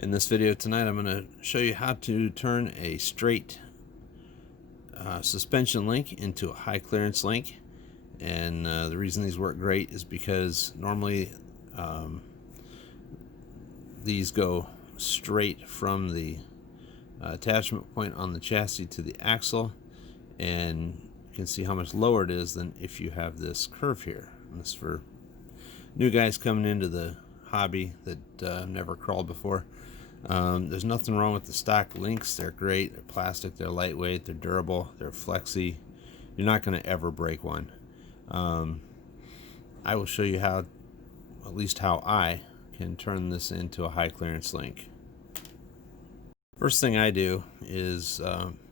In this video tonight, I'm going to show you how to turn a straight suspension link into a high clearance link. And the reason these work great is because normally these go straight from the attachment point on the chassis to the axle, and you can see how much lower it is than if you have this curve here. And this is for new guys coming into the hobby that never crawled before. There's nothing wrong with the stock links. They're great. They're plastic, they're lightweight, they're durable, they're flexy. You're not going to ever break one. I will show you how, at least how I can turn this into a high clearance link. First thing I do is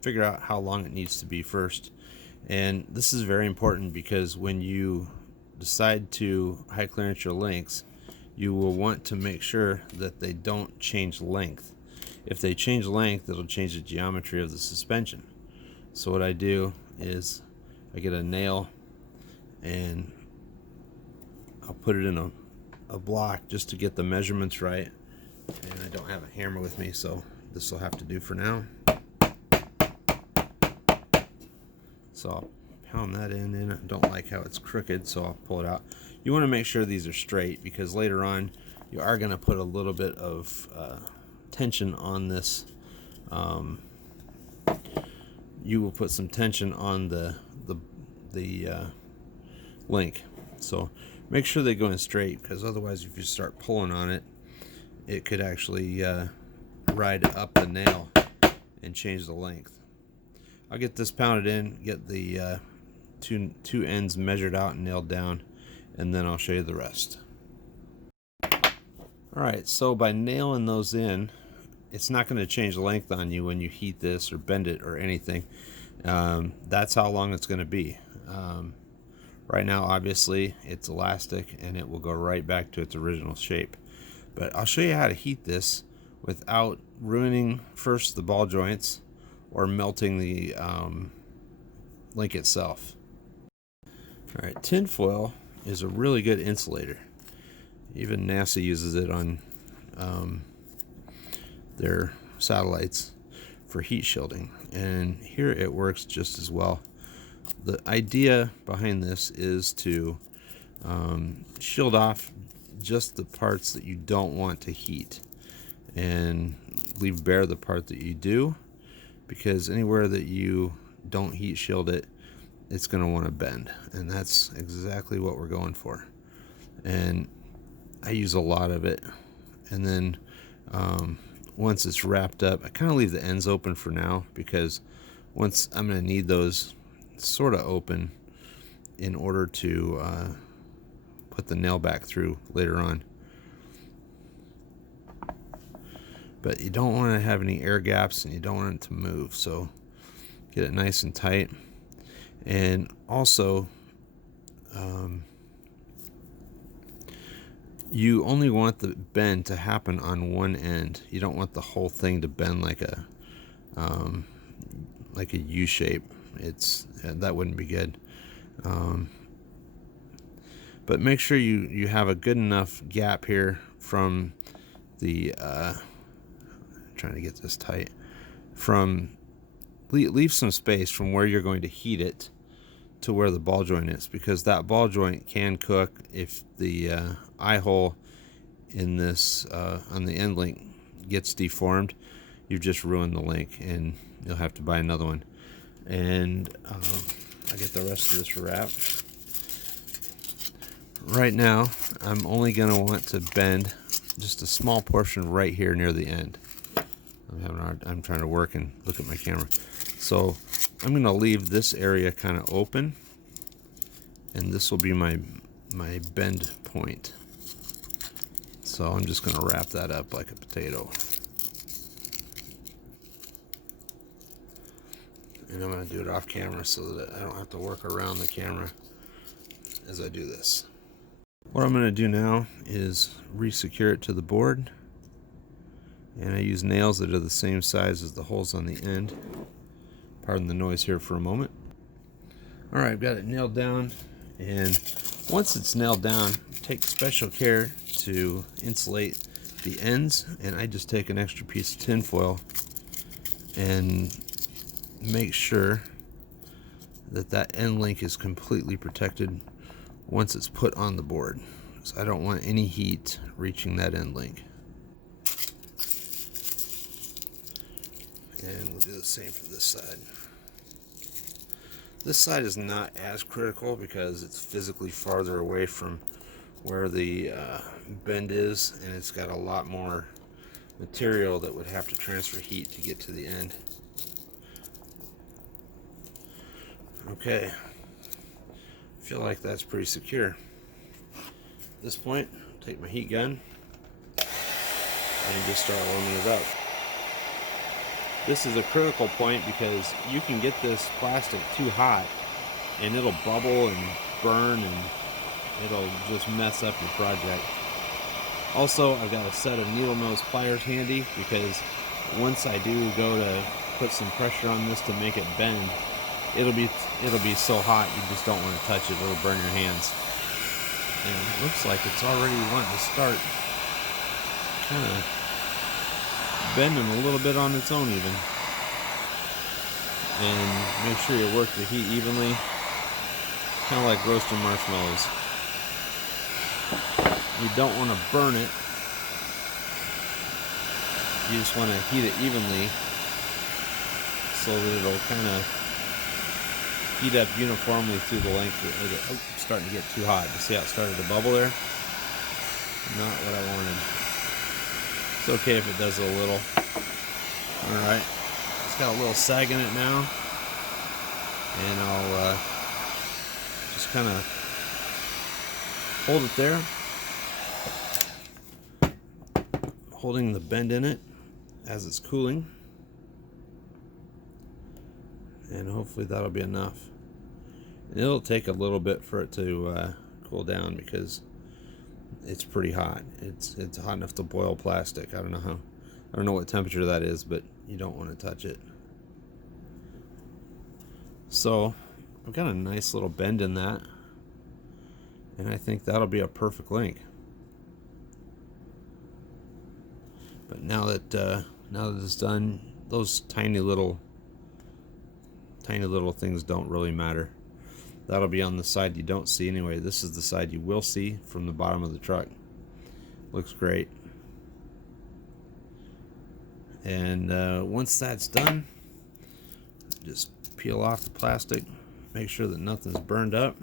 figure out how long it needs to be first. And this is very important because when you decide to high clearance your links, you will want to make sure that they don't change length. If they change length, it'll change the geometry of the suspension. So what I do is I get a nail and I'll put it in a block just to get the measurements right. And I don't have a hammer with me, so this will have to do for now. So I'll pound that in. I don't like how it's crooked, so I'll pull it out. You want to make sure these are straight because later on you are going to put a little bit of tension on this. You will put some tension on the link. So make sure they go in straight, because otherwise if you start pulling on it, it could actually ride up the nail and change the length. I'll get this pounded in, get the two ends measured out and nailed down, and then I'll show you the rest. Alright, so by nailing those in, it's not going to change length on you when you heat this or bend it or anything. That's how long it's going to be. Right now, obviously, it's elastic and it will go right back to its original shape. But I'll show you how to heat this without ruining first the ball joints or melting the link itself. Alright, tin foil is a really good insulator. Even NASA uses it on their satellites for heat shielding, and here it works just as well. The idea behind this is to shield off just the parts that you don't want to heat and leave bare the part that you do, because anywhere that you don't heat shield it, it's going to want to bend, and that's exactly what we're going for. And I use a lot of it, and then once it's wrapped up, I kind of leave the ends open for now, because once I'm going to need those sort of open in order to put the nail back through later on. But you don't want to have any air gaps, and you don't want it to move, so get it nice and tight. And also, you only want the bend to happen on one end. You don't want the whole thing to bend like a U shape. That wouldn't be good. But make sure you have a good enough gap here from the trying to get this tight, from leave some space from where you're going to heat it to where the ball joint is, because that ball joint can cook. If the eye hole in this on the end link gets deformed, you've just ruined the link and you'll have to buy another one. And I'll get the rest of this wrapped. Right now I'm only going to want to bend just a small portion right here near the end. I'm trying to work and look at my camera. So I'm going to leave this area kind of open, and this will be my bend point. So I'm just going to wrap that up like a potato. And I'm going to do it off camera so that I don't have to work around the camera as I do this. What I'm going to do now is re-secure it to the board. And I use nails that are the same size as the holes on the end. Pardon the noise here for a moment. Alright, I've got it nailed down, and once it's nailed down, take special care to insulate the ends, and I just take an extra piece of tin foil and make sure that that end link is completely protected once it's put on the board. So I don't want any heat reaching that end link. And we'll do the same for this side. This side is not as critical because it's physically farther away from where the bend is, and it's got a lot more material that would have to transfer heat to get to the end. Okay, I feel like that's pretty secure. At this point, take my heat gun and just start warming it up. This is a critical point because you can get this plastic too hot and it'll bubble and burn and it'll just mess up your project. Also, I've got a set of needle nose pliers handy because once I do go to put some pressure on this to make it bend, it'll be so hot you just don't want to touch it. It'll burn your hands. And it looks like it's already wanting to start kind of bending a little bit on its own even. And make sure you work the heat evenly, kind of like roasting marshmallows. You don't want to burn it, you just want to heat it evenly so that it'll kind of heat up uniformly through the length of it. Oh, it's starting to get too hot. You see how it started to bubble there? Not what I wanted. It's okay if it does a little. Alright, it's got a little sag in it now, and I'll just kind of hold it there, holding the bend in it as it's cooling, and hopefully that'll be enough. And it'll take a little bit for it to cool down because it's pretty hot. It's hot enough to boil plastic. I don't know what temperature that is, but you don't want to touch it. So I've got a nice little bend in that, and I think that'll be a perfect link. But now that it's done, those tiny little things don't really matter. That'll be on the side you don't see anyway. This is the side you will see from the bottom of the truck. Looks great. And once that's done, just peel off the plastic, make sure that nothing's burned up.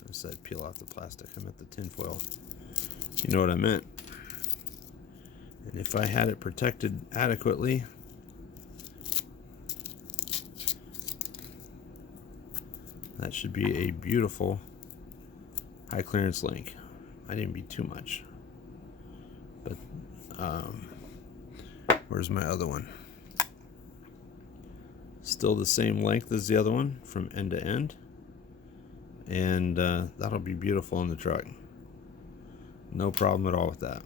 I said peel off the plastic, I meant the tin foil. You know what I meant. And if I had it protected adequately, that should be a beautiful high clearance link. I didn't be too much, but where's my other one? Still the same length as the other one from end to end, and that'll be beautiful in the truck. No problem at all with that.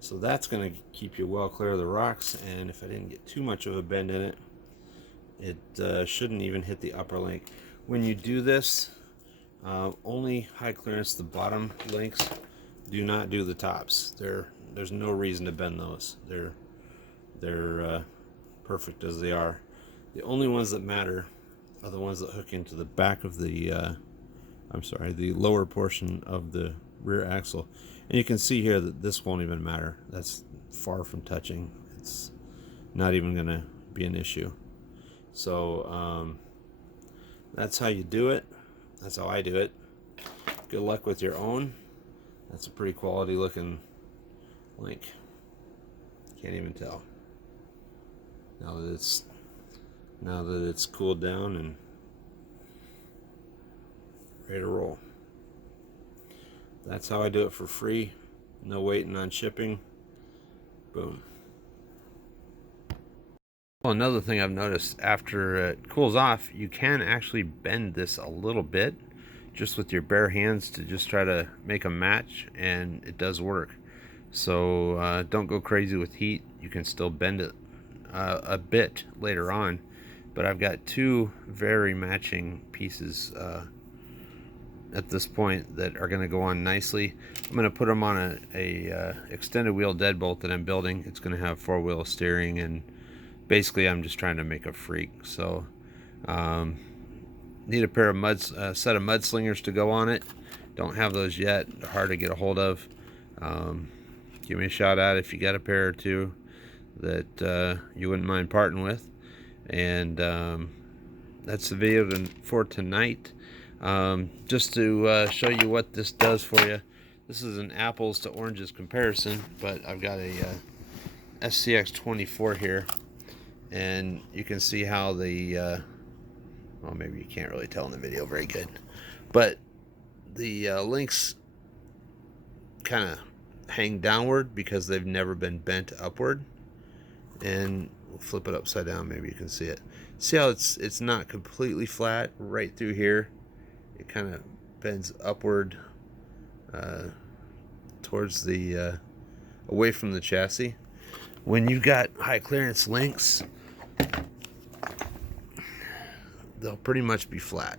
So that's going to keep you well clear of the rocks, and if I didn't get too much of a bend in it, it shouldn't even hit the upper link. When you do this, only high clearance the bottom links. Do not do the tops. There's no reason to bend those. They're perfect as they are. The only ones that matter are the ones that hook into the back of the the lower portion of the rear axle. And you can see here that this won't even matter. That's far from touching. It's not even going to be an issue. So that's how you do it. That's how I do it. Good luck with your own. That's a pretty quality looking link. Can't even tell. Now that it's cooled down and ready to roll. That's how I do it for free. No waiting on shipping. Boom. Well, another thing I've noticed, after it cools off, you can actually bend this a little bit just with your bare hands to just try to make a match, and it does work. So don't go crazy with heat. You can still bend it a bit later on, but I've got two very matching pieces at this point that are going to go on nicely. I'm going to put them on a extended wheel deadbolt that I'm building. It's going to have 4-wheel steering, and basically I'm just trying to make a freak. So need a pair of set of mudslingers to go on it. Don't have those yet. They're hard to get a hold of. Give me a shout out if you got a pair or two that you wouldn't mind parting with. And that's the video for tonight. Just to show you what this does for you. This is an apples to oranges comparison, but I've got a SCX24 here, and you can see how the well, maybe you can't really tell in the video very good, but the links kind of hang downward because they've never been bent upward. And we'll flip it upside down, maybe you can see it. See how it's not completely flat right through here. It kind of bends upward towards the away from the chassis. When you've got high clearance links, they'll pretty much be flat,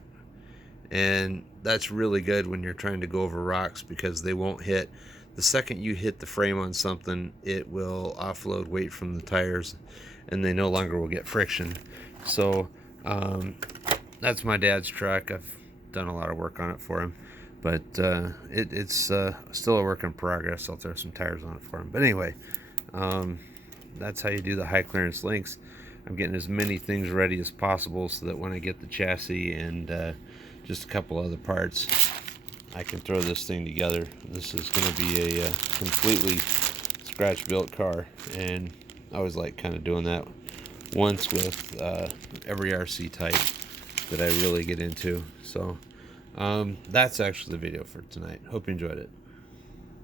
and that's really good when you're trying to go over rocks, because they won't hit. The second you hit the frame on something, it will offload weight from the tires, and they no longer will get friction. So that's my dad's truck. I've done a lot of work on it for him, but it's still a work in progress. I'll throw some tires on it for him. But anyway, that's how you do the high clearance links. I'm getting as many things ready as possible so that when I get the chassis and just a couple other parts, I can throw this thing together. This is going to be a completely scratch built car, and I always like kind of doing that once with every RC type that I really get into. So that's actually the video for tonight. Hope you enjoyed it.